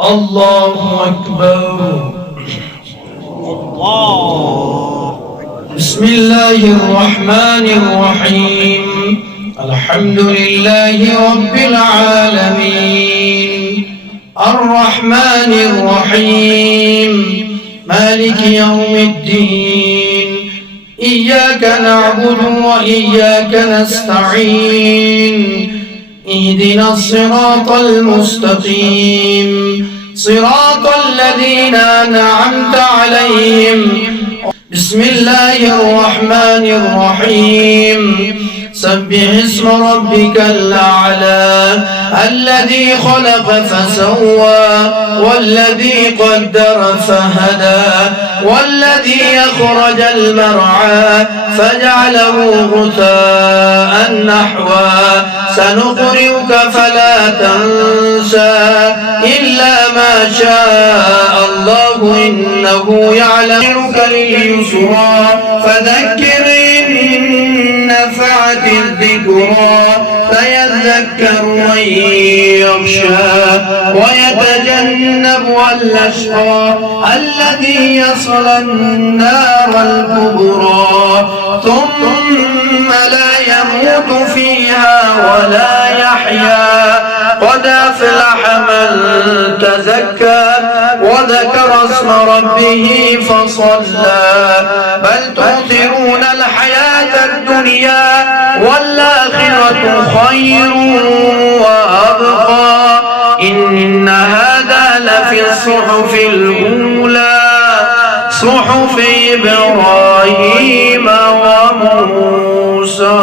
الله أكبر. بسم الله الرحمن الرحيم. الحمد لله رب العالمين الرحمن الرحيم مالك يوم الدين. إياك نعبد وإياك نستعين. اهدنا الصراط المستقيم صراط الذين أنعمت عليهم. بسم الله الرحمن الرحيم. سبح اسم ربك الأعلى الذي خلق فسوى والذي قدر فهدى والذي أخرج المرعى فجعله غثاء نحوا. سنقرئك فلا تنسى إلا ما شاء الله إنه يعلمك لليسرى فذكر إن نفعت الذكرى فيذكر من يخشى ويتجنبها الأشقى الذي يصلى النار الكبرى ثم لا يموت فيها ولا يحيا. قد أفلح من تزكى وذكر اسم ربه فصلى. بل تؤثرون الحياة الدنيا والآخرة خير وأبقى. إن هذا لفي الصحف الأولى صحف إبراهيم وموسى.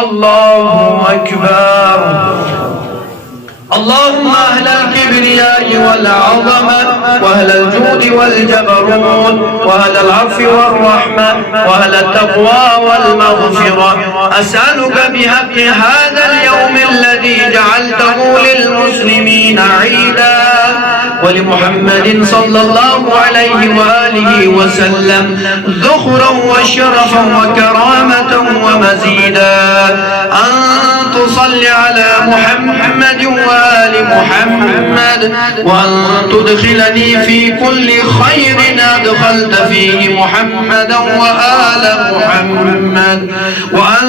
الله أكبر. اللهم أهل الكبرياء والعظمة وأهل الجود والجبروت وأهل العفو والرحمة وأهل التقوى والمغفرة أسألك بحق هذا اليوم الذي جعلته للمسلمين عيدا ولمحمد صلى الله عليه وآله وسلم ذخرا وشرفا وكرامة ومزيدا أن تصلي على محمد وآل محمد وأن تدخلني في كل خير أدخلت فيه محمدا وآل محمد وأن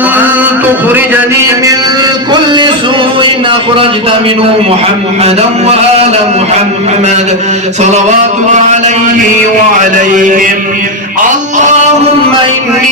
تخرجني من كل سوء أخرجت منه محمدا وآل محمد صلوات عليه وعليهم. اللهم إني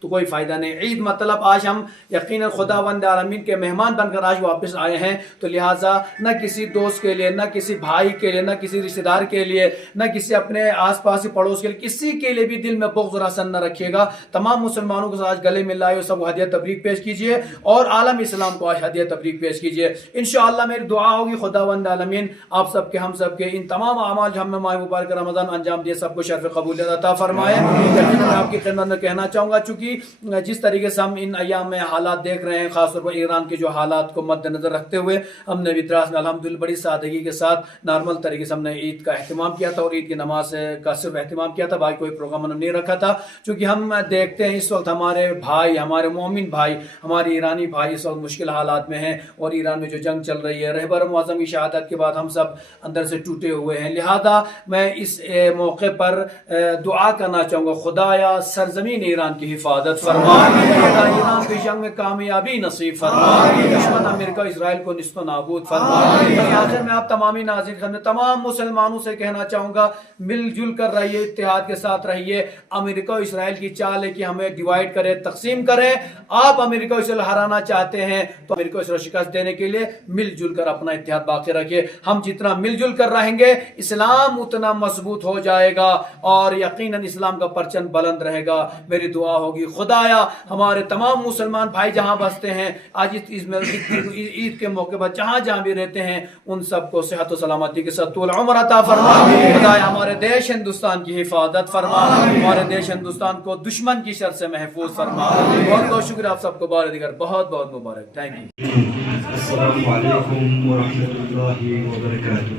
تو کوئی فائدہ نہیں. عید مطلب آج ہم یقیناً خداوند عالمین کے مہمان بن کر آج واپس آئے ہیں, تو لہٰذا نہ کسی دوست کے لیے, نہ کسی بھائی کے لیے, نہ کسی رشتہ دار کے لیے, نہ کسی اپنے آس پاس کے پڑوس کے لیے, کسی کے لیے بھی دل میں بغض اور حسد نہ رکھیے گا. تمام مسلمانوں کے ساتھ گلے ملائے اور سب ہدیہ تبریک پیش کیجیے اور عالم اسلام کو آج ہدیہ تبریک پیش کیجیے. انشاءاللہ میری دعا ہوگی خداوند عالمین آپ سب کے, ہم سب کے ان تمام اعمال جو ہم نے ماہ مبارک رمضان انجام دیے سب کو شرف قبولیت عطا فرمائے. میں آپ کی خدمت میں کہنا چاہوں گا, چونکہ جس طریقے سے ہم ان ایام میں حالات دیکھ رہے ہیں, خاص طور پر ایران کے جو حالات کو مد نظر رکھتے ہوئے ہم نے ودراس میں الحمدللہ بڑی سادگی کے ساتھ نارمل طریقے سے ہم نے عید کا اہتمام کیا تھا اور عید کی نماز کا صرف اہتمام کیا تھا, باقی کوئی پروگرام ہم نے نہیں رکھا تھا. چونکہ ہم دیکھتے ہیں اس وقت ہمارے بھائی, ہمارے مومن بھائی, ہمارے ایرانی بھائی اس وقت مشکل حالات میں ہیں اور ایران میں جو جنگ چل رہی ہے, رہبر معظم کی شہادت کے بعد ہم سب اندر سے ٹوٹے ہوئے ہیں. لہذا میں اس موقع پر دعا کرنا چاہوں گا, خدایا سرزمین ایران کی حفاظت فرما, ایران کی جنگ میں کامیابی نصیب فرما, دشمن امریکہ اسرائیل کو نصف و نابود فرما. آخر میں آپ تمامی ناظرین خدمت تمام مسلمانوں سے کہنا چاہوں گا, مل جل کر رہیے, اتحاد کے ساتھ رہیے. امریکہ و اسرائیل کی چال ہے کہ ہمیں ڈیوائیڈ کرے, تقسیم کرے. آپ امریکہ و اسرائیل ہرانا چاہتے ہیں تو امریکہ و اسرائیل شکست دینے کے لیے مل جل کر اپنا اتحاد باقی رکھیے. ہم جتنا مل جل کر رہیں گے اسلام اتنا مضبوط ہو جائے گا اور یقیناً اسلام کا پرچم بلند رہے گا. میری دعا ہوگی خدایا ہمارے تمام مسلمان بھائی جہاں بستے ہیں آج عید کے موقع پر جہاں جہاں بھی رہتے ہیں ان سب کو صحت و سلامتی کے ساتھ طول عمر عطا فرما. خدایا ہمارے دیش ہندوستان کی حفاظت فرما, ہمارے دیش ہندوستان کو دشمن کی شر سے محفوظ فرما. بہت بہت شکریہ آپ سب کو بار دیگر بہت بہت مبارک. Thank you. السلام علیکم ورحمۃ اللہ وبرکاتہ.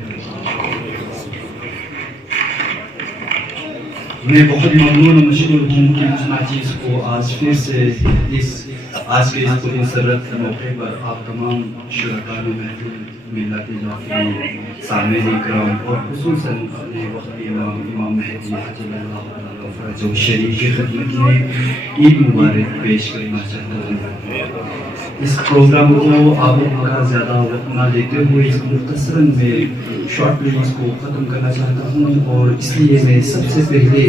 میں بہت ممنون و مشکور ہوں کہ اس ناچیز کو آج پھر سے آج کے اس پرمسرت موقع پر آپ تمام شرکاء محفوظ ملت جعفری سامعین اکرام اور خصوصاً اپنے وقتی امام مہدی عجل اللہ تعالیٰ فرجہ شریف کی خدمت میں عید مبارک پیش کرنا چاہتا ہوں. اس پروگرام کو آپ کا زیادہ وقت نہ لیتے ہوئے اس مختصراً میں شارٹلی اس کو ختم کرنا چاہتا ہوں, اور اس لیے میں سب سے پہلے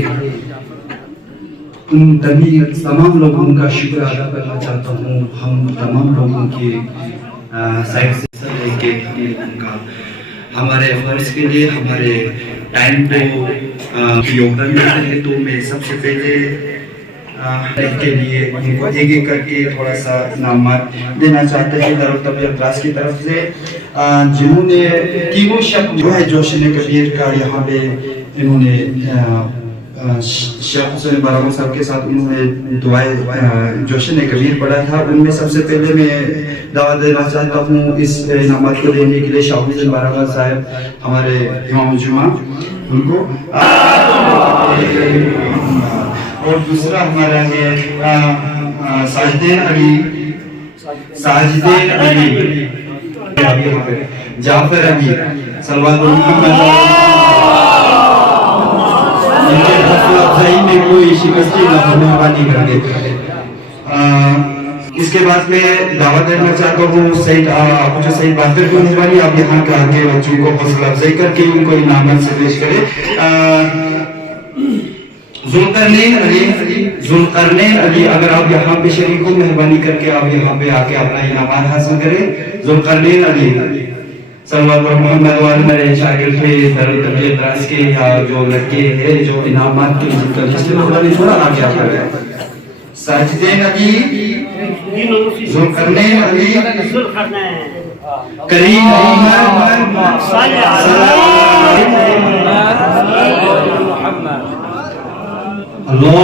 ان تمام لوگوں کا شکر ادا کرنا چاہتا ہوں. ہم تمام لوگوں کے سائڈ سے لے کے ہمارے افراد کے لیے ہمارے ٹائم کو یوگدان دیتے ہیں, تو میں سب سے پہلے کے لیے ان کو ایک ایک کر کے تھوڑا سا انعامات دینا چاہتے ہیں دارالتربیت کلاس کی طرف سے, جنہوں نے تینوں شب جو ہے جوشن کبیر کا یہاں پہ انہوں نے شیخ حسین بارامہ صاحب کے ساتھ انہوں نے دعائے جوشن کبیر پڑھا تھا. ان میں سب سے پہلے میں دعوت دینا چاہتا ہوں اس انعامات کو دینے کے لیے شیخ حسین بارامہ صاحب ہمارے امام الجمعہ, ان کو. اور دوسرا ہمارا ہے ساجدین علی, ساجدین علی, جعفر علی, صلوات محمد. ان کے حوصلہ افزائی میں کوئی شکستی نہ کرے. اس کے بعد میں دعوت دینا چاہتا ہوں سعید باقر کو مہربانی آپ یہاں کے آگے بچوں کو حوصلہ افزائی کر کے ان کو انعامات سے پیش کرے. ذوالقرنین علی اگر آپ یہاں پہ شریک ہو مہربانی کر کے آپ یہاں پہ آ کے اپنا انعامات حاصل کریں. ذوالقرنین علی صلوات محمد والے میرے شاگرد تھے دارالتربیت کلاس کے, یا جو لڑکے ہیں جو انعامات کے جن کا لسٹ میں تھوڑا آگے آ کر ساجدین علی, ذوالقرنین علی, کریم محمد اللہ,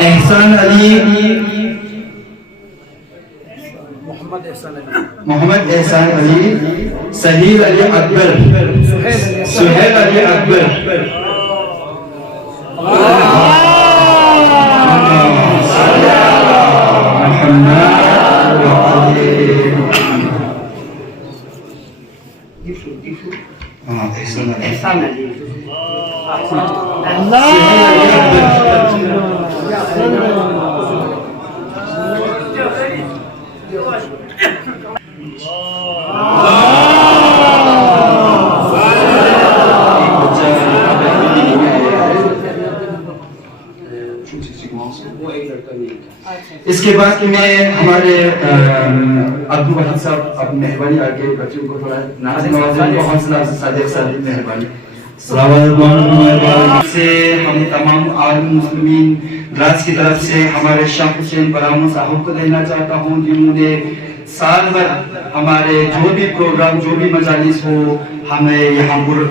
احسان علی, محمد احسان علی, سہیل علی اکبر, سہیل علی اکبر, احسان علی, اس کے بعد میں ہمارے عبد الوحید صاحب اپنی مہربانی آگے بچوں کو تھوڑا ناز نوازنے کو حوصلہ صادق صادق مہربانی السلام علیکم سے ہم تمام عالم مسلمین دراز کی طرف سے ہمارے شاہ حسین برامو صاحب کو دینا چاہتا ہوں جنہوں نے سال بھر ہمارے جو بھی پروگرام جو بھی مجالس ہو ہمیں یہاں پر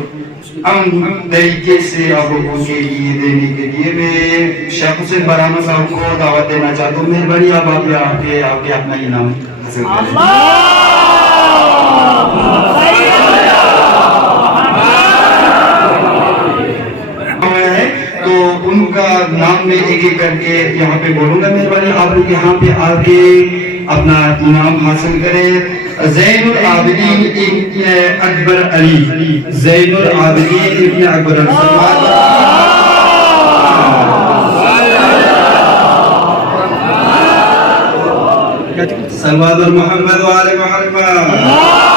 طریقے سے آپ لوگوں کے لیے دینے کے لیے میں شیخ حسین برامو صاحب کو دعوت دینا چاہتا ہوں مہربانی آپ آگے اپنا انعام حاصل کریں تو ان کا نام میں ایک ایک کر کے یہاں پہ بولوں گا مہربانی آپ لوگ یہاں پہ آ کے اپنا انعام حاصل کریں زین العابدین ابن اکبر علی زین العابدین ابن اکبر علی صلوات محمد وعلی محمد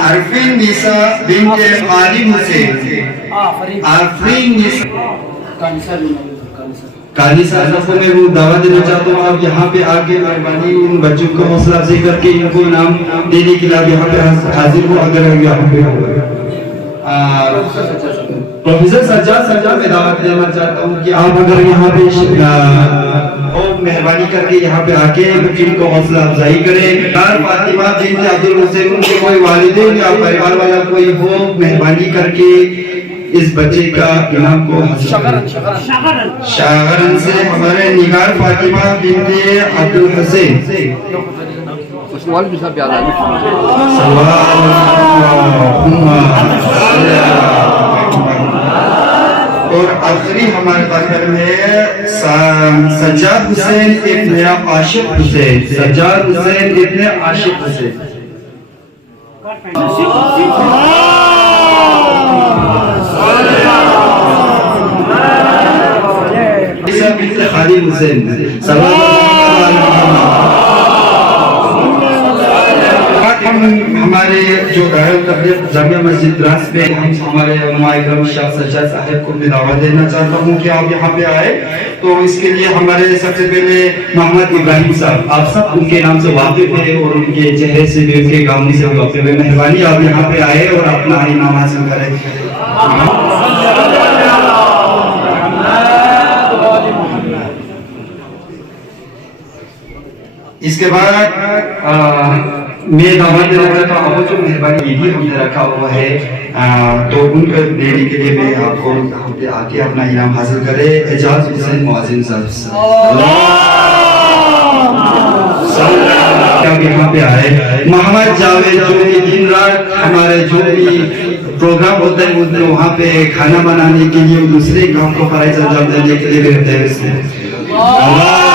عارفین نیسا بنت عالم حسین عارفین نیسا کانی صاحب کو میں وہ دعوت دینا چاہتا ہوں آپ یہاں پہ آگے مہربانی ان بچوں کو حوصلہ افزائی کر کے ان کو انعام دینے کے لیے یہاں پہ حاضر ہو اگر یہاں پہ پروفیسر سجاد میں دعوت دینا چاہتا ہوں کہ آپ اگر یہاں پہ مہربانی کر کے یہاں پہ آ کے بچوں کو حوصلہ افزائی کریں فاطمہ بنت عبد الحسین ان کے کوئی والدین یا پریوار والا کوئی ہو مہربانی کر کے اس بچے کا انعام کو شاغرن سے ہمارے نگار فاطمہ بنت عبد الحسین اور آخری ہمارے پاس ہے سجاد حسین ابن عاشق حسین سجاد حسین ابن عاشق حسین خالد حسین ہمارے جو دارالتربیت جامعہ مسجد دراز میں ہمارے علماء اکرام شاہ سجاد صاحب کو بھی دعوت دینا چاہتا ہوں کہ آپ یہاں پہ آئے تو اس کے لیے ہمارے سب سے پہلے محمد ابراہیم صاحب آپ سب ان کے نام سے واقف ہیں اور ان کے چہرے سے بھی ان کے گاموں سے بھی واقف ہیں مہربانی آپ یہاں پہ آئے اور اپنا انعام حاصل کریں اس کے بعد میں دعوت دینا چاہتا ہوں آپ جو مہربانی یہ بھی ہم نے رکھا ہوا ہے تو ان کو دینے کے لیے میں آپ کو یہاں پہ آ کے اپنا انعام حاصل کرے اعجاز حسین معاذن صاحب یہاں پہ آئے محمد جاوید جو بھی دن رات ہمارے جو بھی پروگرام ہوتے ہیں وہاں پہ کھانا بنانے کے لیے دوسرے کام کو فرائض انجام دینے کے لیے رہتے ہیں